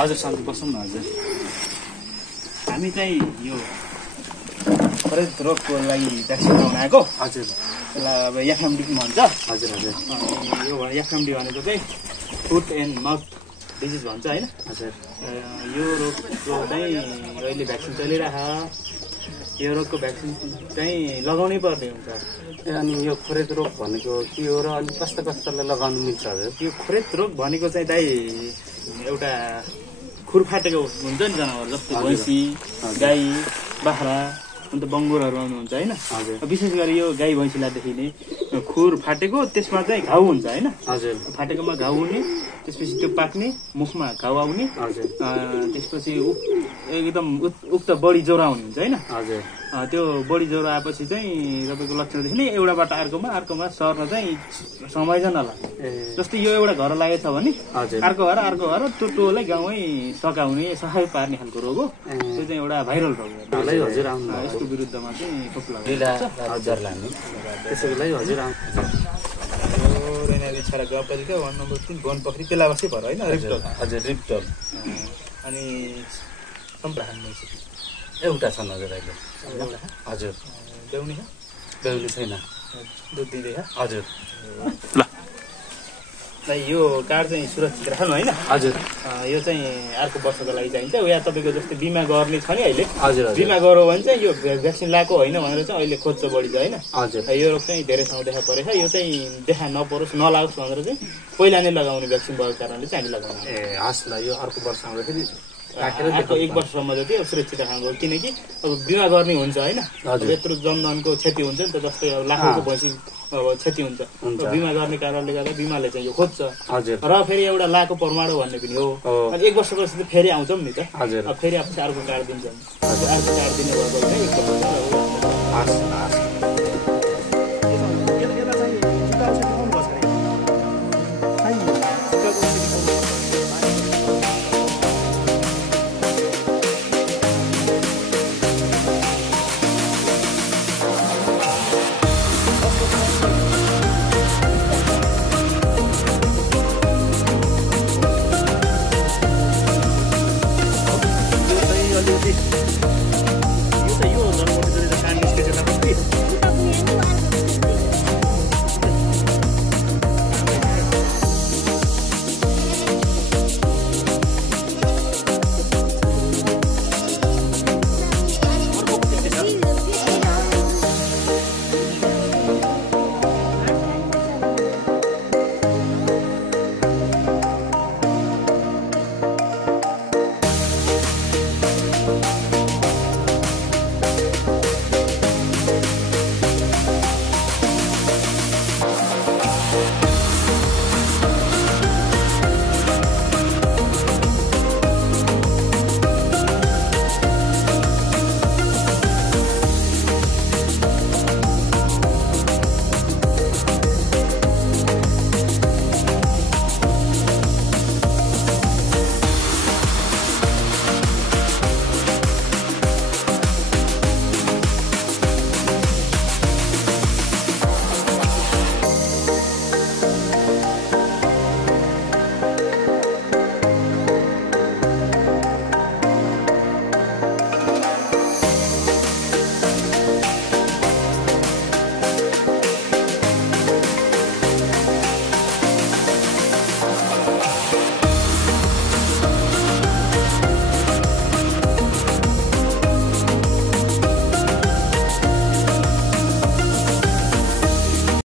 हजुर सन्चै बसौँ न हजुर। हामी चाहिँ यो खरेद रोगको लागि भ्याक्सिन लगाउन आएको। हजुर यसलाई अब एफएमडी भन्छ। हजुर हजुर यो एफएमडी भनेको चाहिँ फुट एन्ड माउथ डिजिज भन्छ होइन। हजुर यो रोगको चाहिँ अहिले भ्याक्सिन चलिरहेको। यो रोगको भ्याक्सिन चाहिँ लगाउनै पर्ने हुन्छ। अनि यो खोरेद रोग भनेको के हो र अनि कस्ता कस्तालाई लगाउनु मिल्छ हजुर? यो खोरेद रोग भनेको चाहिँ दाइ एउटा खुर फाटेको हुन्छ नि जनावर, जस्तो भैँसी, गाई, बाख्रा, अन्त बङ्गुरहरू आउनुहुन्छ होइन। विशेष गरी यो गाई भैँसीलाई देखिने खुर फाटेको, त्यसमा चाहिँ घाउ हुन्छ होइन। हजुर फाटेकोमा घाउ हुने, त्यसपछि त्यो पाक्ने, मुखमा घाउ आउने, हजुर त्यसपछि एकदम उक्त बढी ज्वरो आउने हुन्छ होइन। हजुर त्यो बढी ज्वरो आएपछि चाहिँ तपाईँको लक्षण देखिने एउटाबाट अर्कोमा सर्न चाहिँ समय चाहिँ नलाग्ने। जस्तै यो एउटा घर लागेछ भने अर्को घर त्यो टोलै गाउँमै सकाउने, सहाय पार्ने खालको रोग हो। त्यो चाहिँ एउटा भाइरल रोग हो। हजुर यसको विरुद्धमा चाहिँ खोप लगाउने। त्यसो बेला हजुर रेनाली छाडा गाउँपालिका 1 नम्बर 3 बनपोखरी पेलाबसी भएर होइन रिप्टल। हजुर रिप्टल। अनि एउटा छ हजुर अहिले। हजुर ल्याउने बेहुली छैन, दुध दिँदैछ। हजुर ल यो कार्ड चाहिँ सुरक्षित राख्नु होइन। हजुर यो चाहिँ अर्को वर्षको लागि चाहिन्छ। या तपाईँको जस्तै बिमा गर्ने छ नि अहिले, हजुर बिमा गरौँ भने चाहिँ यो भ्याक्सिन लगाएको होइन भनेर चाहिँ अहिले खोज्छ बढी छ होइन। हजुर यो रोग चाहिँ धेरै ठाउँ देखा परेछ। यो चाहिँ देखा नपरोस्, नलागोस् भनेर चाहिँ पहिला नै लगाउने भ्याक्सिन भएको कारणले चाहिँ हामी लगाउनु। ए हस् ल, यो अर्को वर्ष आउँदाखेरि अर्को 1 वर्षसम्म जति अब सुरक्षित राख्नु। किनकि अब बिमा गर्ने हुन्छ होइन। यत्रो जनधनको क्षति हुन्छ नि त, जस्तै अब लाखौँको भैँसी अब क्षति हुन्छ। बिमा गर्ने कारणले गर्दा बिमाले चाहिँ यो खोज्छ। र फेरि एउटा लाखको प्रमाण भन्ने पनि हो। अनि 1 वर्ष पछि फेरि आउँछौँ नि त। अब फेरि आएपछि अर्को कार्ड दिन्छौँ। अर्को कार्ड दिने भयो भने 1 वर्ष